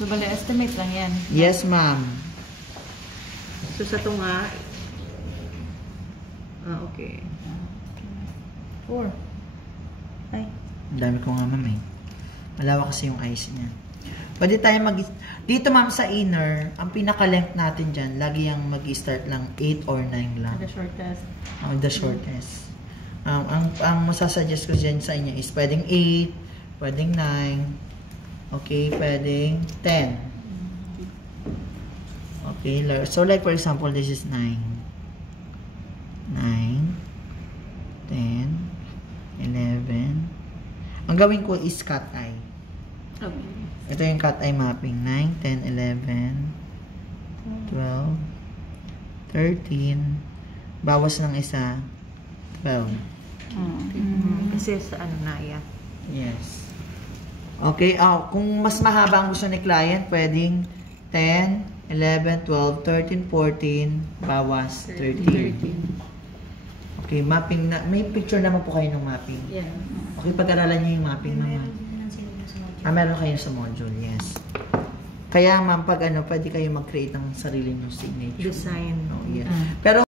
So, bali, estimate lang yan. Yes, ma'am. So, sa ito nga, okay. 4. Ay. Ang dami ko nga, ma'am, eh. Malawak kasi yung eyes niya. Pwede tayo dito, ma'am, sa inner, ang pinaka-length natin dyan, lagi yung mag-start lang 8 or 9 lang. The shortest. The shortest. Ang masasuggest ko dyan sa inyo is pwedeng 8, pwedeng 9, okay, pwedeng 10. Okay, so like for example, this is 9. 9, 10, 11. Ang gawin ko is cat eye. Okay. Ito yung cat eye mapping. 9, 10, 11, 12, 13. Bawas ng isa. 12. Kasi sa ano na, yeah. Yes. Okay, kung mas mahaba ang gusto ni client, pwedeng 10, 11, 12, 13, 14, bawas 13. Okay, mapping na. May picture naman po kayo ng mapping. Yeah. Okay, pag-aralan niyo yung mapping naman. Meron kayo sa module, yes. Kaya ma'am, pag pwede kayo mag-create ng sarili ng signature. Design. No, yeah. Pero